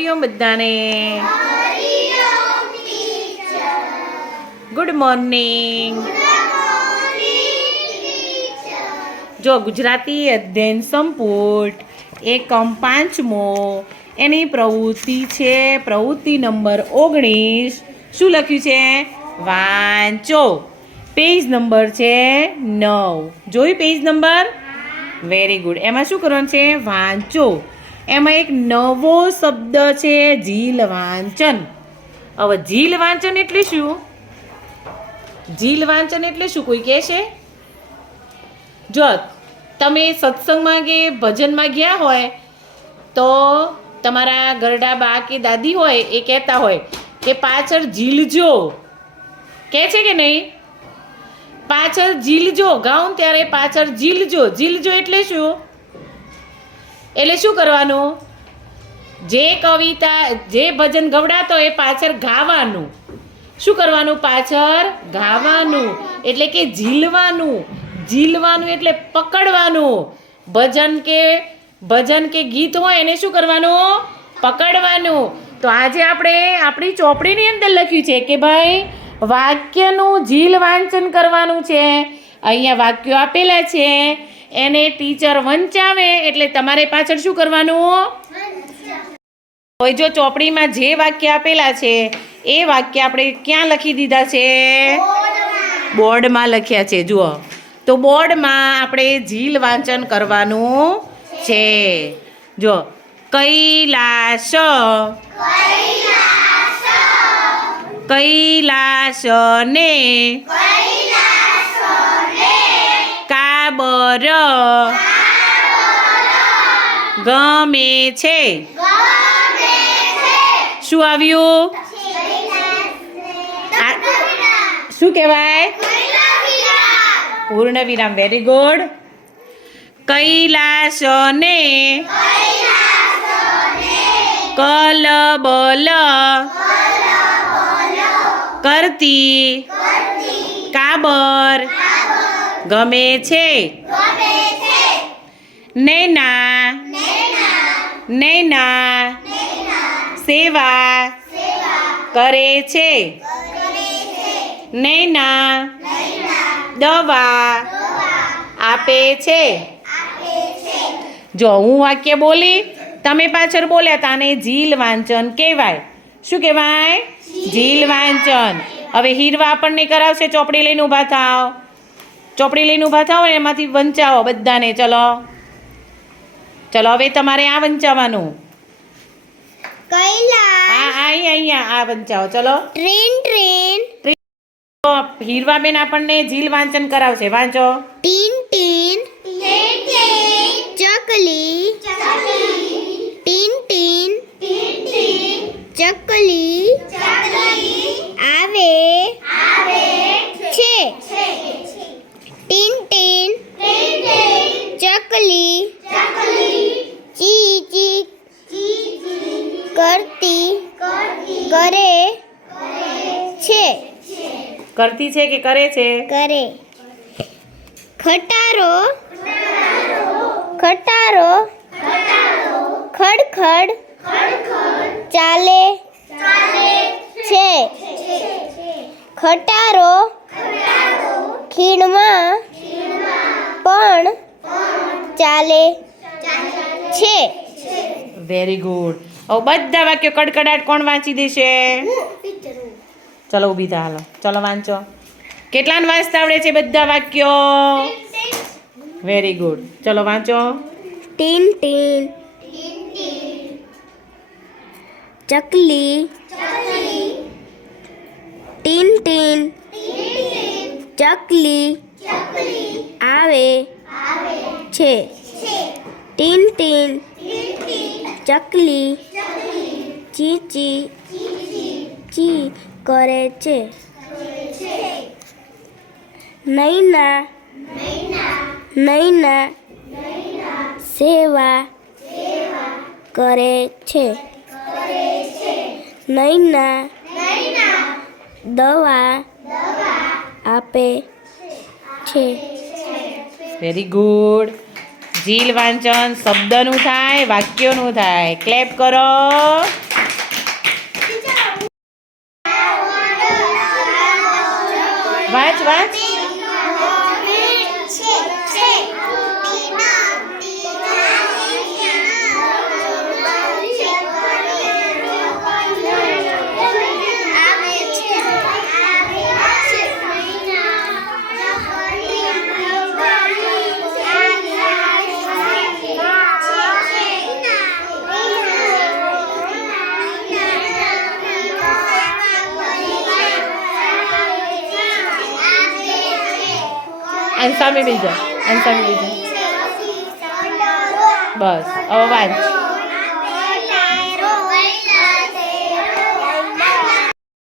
હરિઓમ બધાને. Good morning જો ગુજરાતી અધ્યયન સંપુટ, એકમ પાંચમો, એની પ્રવૃત્તિ છે પ્રવૃત્તિ નંબર ઓગણીસ. શું લખ્યું છે? વાંચો. પેજ નંબર છે નવ. જોયું પેજ નંબર વેરી ગુડ એમાં શું કરવાનું છે? વાંચો. એમાં એક નવો શબ્દ છે ઝીલ વાંચન હવે જીલ વાંચન એટલે શું? જીલ વાંચન એટલે શું? કોઈ કહે છે? જો તમે સત્સંગમાં કે ભજનમાં ગયા હોય, તો તમારા ગરડા બા કે દાદી હોય એ કહેતા હોય કે પાછળ ઝીલજો કહે છે કે નહીં? પાછળ ઝીલજો ગાઉં ત્યારે પાછળ ઝીલજો ઝીલજો એટલે શું? એટલે શું કરવાનું? જે કવિતા, જે ભજન ગવડાતો એ પાછળ ગાવાનું. શું કરવાનું પાછળ? ગાવાનું. એટલે કે ઝીલવાનું. ઝીલવાનું એટલે પકડવાનું. ભજન કે ભજન કે ગીત હોય એને શું કરવાનું? પકડવાનું. તો આજે આપણે આપણી ચોપડીની અંદર લખ્યું છે કે ભાઈ, વાક્યનું ઝીલ વાંચન કરવાનું છે. અહીંયા વાક્યો આપેલા છે. એને ટીચર વંચાવે એટલે તમારે પાછળ શું કરવાનું? હવે જો ચોપડીમાં જે વાક્ય આપેલા છે, એ વાક્ય આપણે ક્યાં લખી દીધા છે? બોર્ડમાં લખ્યા છે, જુઓ. તો બોર્ડમાં આપણે ઝીલ વાંચન કરવાનું છે. જો કૈલાસ કૈલાસ ને કાબર ગમે છે. શું આવ્યું? શું કહેવાય? પૂર્ણ વિરામ વેરી ગુડ કૈલાસ ને કલબલ કરતી કાબર. ગમે છે? નૈના. નૈના. સેવા. કરે છે? નૈના. દવા. આપે છે? જો હું વાક્ય બોલી તમે પાછળ બોલ્યા તાને ઝીલ વાંચન કહેવાય. શું કહેવાય? ઝીલ વાંચન. હવે હીરવા આપણને કરાવશે ચોપડી લઈને ઊભા થાવ ચોપડી લઈને ઊભા થાઓ ને એમાંથી વંચાવો બધાને ચલો. ચલો હવે તમારે આ અહીં અહીંયા આ વંચાવો ચલો. Train train. હીરવાબેન આપણને ઝીલ વાંચન કરાવશે. વાંચો. ટીન ટીન. ચકલી. ટીન ટીન. ચકલી. કરતી છે કે કરે છે? કરે. ખટારો. ખટારો. ખડખડ. ચાલે. છે. ખટારો. ખીણમાં. પણ ચાલે. છે. વેરી ગુડ હવે બધા વાક્યો કડકડાટ કોણ વાંચી દેશે? ચલો ઊભી થા, હાલો. ચલો, વાંચો. કેટલાને વાંચતા આવડે છે બધા વાક્યો? વેરી ગુડ ચલો, વાંચો. ટીન ટીન. ચકલી. ટીન ટીન. ચકલી. આવે. છે. ટીન ટીન. ચકલી. ચી ચી ચી. કરે છે. નૈના નૈના સેવા કરે છે. નૈના દવા આપે છે. વેરી ગુડ ઝીલ વાંચન શબ્દનું થાય, વાક્યોનું થાય. ક્લેપ કરો. વાંચ વાંચ. આની સામે બીજા આની સામે બીજા બસ હવે વાંચ